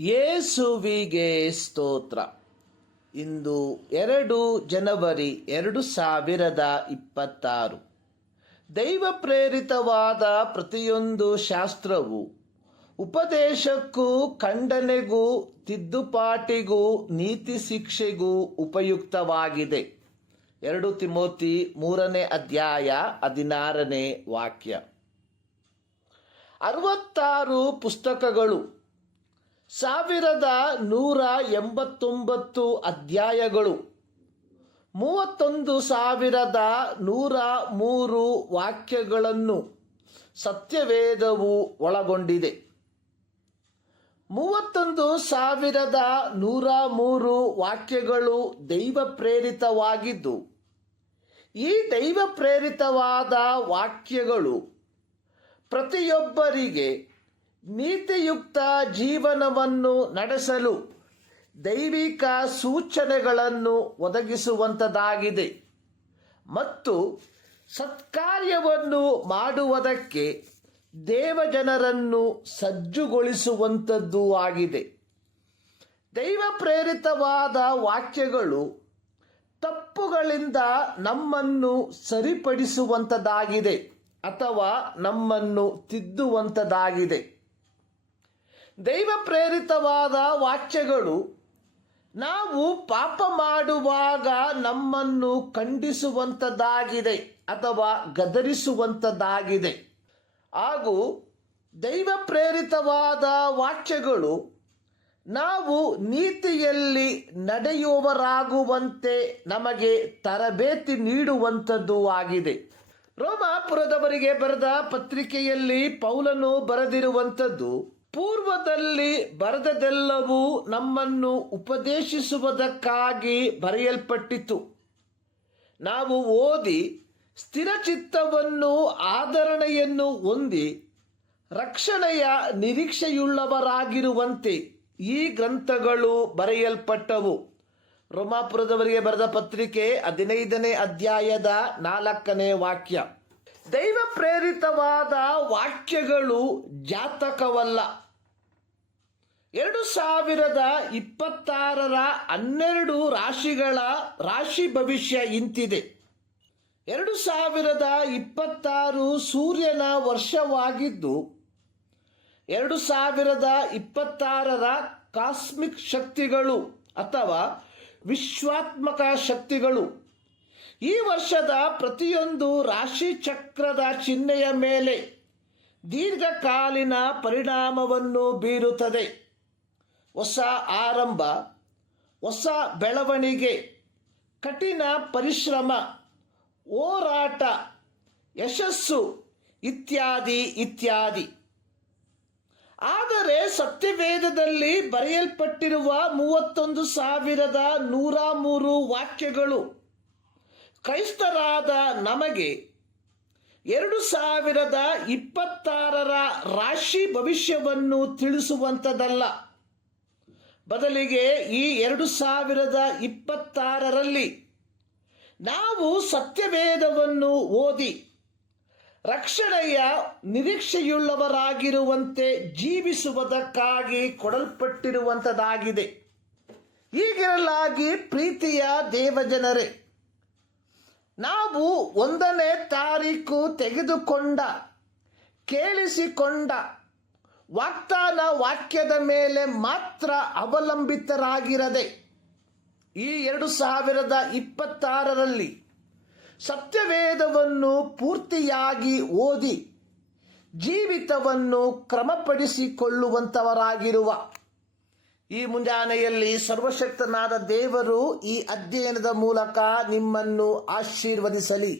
ಯೇಸುವಿಗೆ ಸ್ತೋತ್ರ. ಇಂದು 2 ಜನವರಿ 2026. ದೈವ ಪ್ರೇರಿತವಾದ ಪ್ರತಿಯೊಂದು ಶಾಸ್ತ್ರವು ಉಪದೇಶಕ್ಕೂ, ಖಂಡನೆಗೂ, ತಿದ್ದುಪಾಟಿಗೂ, ನೀತಿ ಶಿಕ್ಷೆಗೂ ಉಪಯುಕ್ತವಾಗಿದೆ. 2 ತಿಮೋತಿ 3ನೇ ಅಧ್ಯಾಯ 16ನೇ ವಾಕ್ಯ. 66 ಪುಸ್ತಕಗಳು, 1189 ಅಧ್ಯಾಯಗಳು, 31,103 ವಾಕ್ಯಗಳನ್ನು ಸತ್ಯವೇದವು ಒಳಗೊಂಡಿದೆ. 31,103 ವಾಕ್ಯಗಳು ದೈವ ಪ್ರೇರಿತವಾಗಿದ್ದು, ಈ ದೈವ ಪ್ರೇರಿತವಾದ ವಾಕ್ಯಗಳು ಪ್ರತಿಯೊಬ್ಬರಿಗೆ ನೀತಿಯುಕ್ತ ಜೀವನವನ್ನು ನಡೆಸಲು ದೈವಿಕ ಸೂಚನೆಗಳನ್ನು ಒದಗಿಸುವಂಥದ್ದಾಗಿದೆ ಮತ್ತು ಸತ್ಕಾರ್ಯವನ್ನು ಮಾಡುವುದಕ್ಕೆ ದೇವಜನರನ್ನು ಸಜ್ಜುಗೊಳಿಸುವಂಥದ್ದು ಆಗಿದೆ. ದೈವ ಪ್ರೇರಿತವಾದ ವಾಕ್ಯಗಳು ತಪ್ಪುಗಳಿಂದ ನಮ್ಮನ್ನು ಸರಿಪಡಿಸುವಂಥದ್ದಾಗಿದೆ ಅಥವಾ ನಮ್ಮನ್ನು ತಿದ್ದುವಂಥದ್ದಾಗಿದೆ. ದೈವ ಪ್ರೇರಿತವಾದ ವಾಕ್ಯಗಳು ನಾವು ಪಾಪ ಮಾಡುವಾಗ ನಮ್ಮನ್ನು ಖಂಡಿಸುವಂಥದ್ದಾಗಿದೆ ಅಥವಾ ಗದರಿಸುವಂಥದ್ದಾಗಿದೆ. ಹಾಗೂ ದೈವ ಪ್ರೇರಿತವಾದ ವಾಕ್ಯಗಳು ನಾವು ನೀತಿಯಲ್ಲಿ ನಡೆಯುವವರಾಗುವಂತೆ ನಮಗೆ ತರಬೇತಿ ನೀಡುವಂಥದ್ದು ಆಗಿದೆ. ರೋಮಾಪುರದವರಿಗೆ ಬರೆದ ಪತ್ರಿಕೆಯಲ್ಲಿ ಪೌಲನು ಬರೆದಿರುವಂಥದ್ದು, ಪೂರ್ವದಲ್ಲಿ ಬರೆದದೆಲ್ಲವೂ ನಮ್ಮನ್ನು ಉಪದೇಶಿಸುವುದಕ್ಕಾಗಿ ಬರೆಯಲ್ಪಟ್ಟಿತು. ನಾವು ಓದಿ ಸ್ಥಿರಚಿತ್ತವನ್ನು, ಆದರಣೆಯನ್ನು ಹೊಂದಿ ರಕ್ಷಣೆಯ ನಿರೀಕ್ಷೆಯುಳ್ಳವರಾಗಿರುವಂತೆ ಈ ಗ್ರಂಥಗಳು ಬರೆಯಲ್ಪಟ್ಟವು. ರೋಮಾಪುರದವರಿಗೆ ಬರೆದ ಪತ್ರಿಕೆ 15ನೇ ಅಧ್ಯಾಯದ 4ನೇ ವಾಕ್ಯ. ದೈವ ಪ್ರೇರಿತವಾದ ವಾಕ್ಯಗಳು ಜಾತಕವಲ್ಲ. 2026 12 ರಾಶಿಗಳ ರಾಶಿ ಭವಿಷ್ಯ ಇಂತಿದೆ. 2026 ಸೂರ್ಯನ ವರ್ಷವಾಗಿದ್ದು, 2026 ಕಾಸ್ಮಿಕ್ ಶಕ್ತಿಗಳು ಅಥವಾ ವಿಶ್ವಾತ್ಮಕ ಶಕ್ತಿಗಳು ಈ ವರ್ಷದ ಪ್ರತಿಯೊಂದು ರಾಶಿ ಚಕ್ರದ ಚಿಹ್ನೆಯ ಮೇಲೆ ದೀರ್ಘಕಾಲೀನ ಪರಿಣಾಮವನ್ನು ಬೀರುತ್ತದೆ. ಹೊಸ ಆರಂಭ, ಹೊಸ ಬೆಳವಣಿಗೆ, ಕಠಿಣ ಪರಿಶ್ರಮ, ಹೋರಾಟ, ಯಶಸ್ಸು ಇತ್ಯಾದಿ ಇತ್ಯಾದಿ. ಆದರೆ ಸತ್ಯವೇದದಲ್ಲಿ ಬರೆಯಲ್ಪಟ್ಟಿರುವ 31,103 ವಾಕ್ಯಗಳು ಕ್ರೈಸ್ತರಾದ ನಮಗೆ 2026 ರಾಶಿ ಭವಿಷ್ಯವನ್ನು ತಿಳಿಸುವಂಥದ್ದಲ್ಲ. ಬದಲಿಗೆ ಈ 2026 ನಾವು ಸತ್ಯವೇದವನ್ನು ಓದಿ ರಕ್ಷಣೆಯ ನಿರೀಕ್ಷೆಯುಳ್ಳವರಾಗಿರುವಂತೆ ಜೀವಿಸುವುದಕ್ಕಾಗಿ ಕೊಡಲ್ಪಟ್ಟಿರುವಂಥದ್ದಾಗಿದೆ. ಹೀಗಿರಲಾಗಿ ಪ್ರೀತಿಯ ದೇವಜನರೇ, ನಾವು 1ನೇ ತಾರೀಕು ತೆಗೆದುಕೊಂಡ, ಕೇಳಿಸಿಕೊಂಡ ವಾಗ್ದಾನ ವಾಕ್ಯದ ಮೇಲೆ ಮಾತ್ರ ಅವಲಂಬಿತರಾಗಿರದೆ, ಈ 2026 ಸತ್ಯವೇದವನ್ನು ಪೂರ್ತಿಯಾಗಿ ಓದಿ ಜೀವಿತವನ್ನು ಕ್ರಮಪಡಿಸಿಕೊಳ್ಳುವಂಥವರಾಗಿರುವ ಈ ಮುಂಜಾನೆಯಲ್ಲಿ ಸರ್ವಶಕ್ತನಾದ ದೇವರು ಈ ಅಧ್ಯಯನದ ಮೂಲಕ ನಿಮ್ಮನ್ನು ಆಶೀರ್ವದಿಸಲಿ.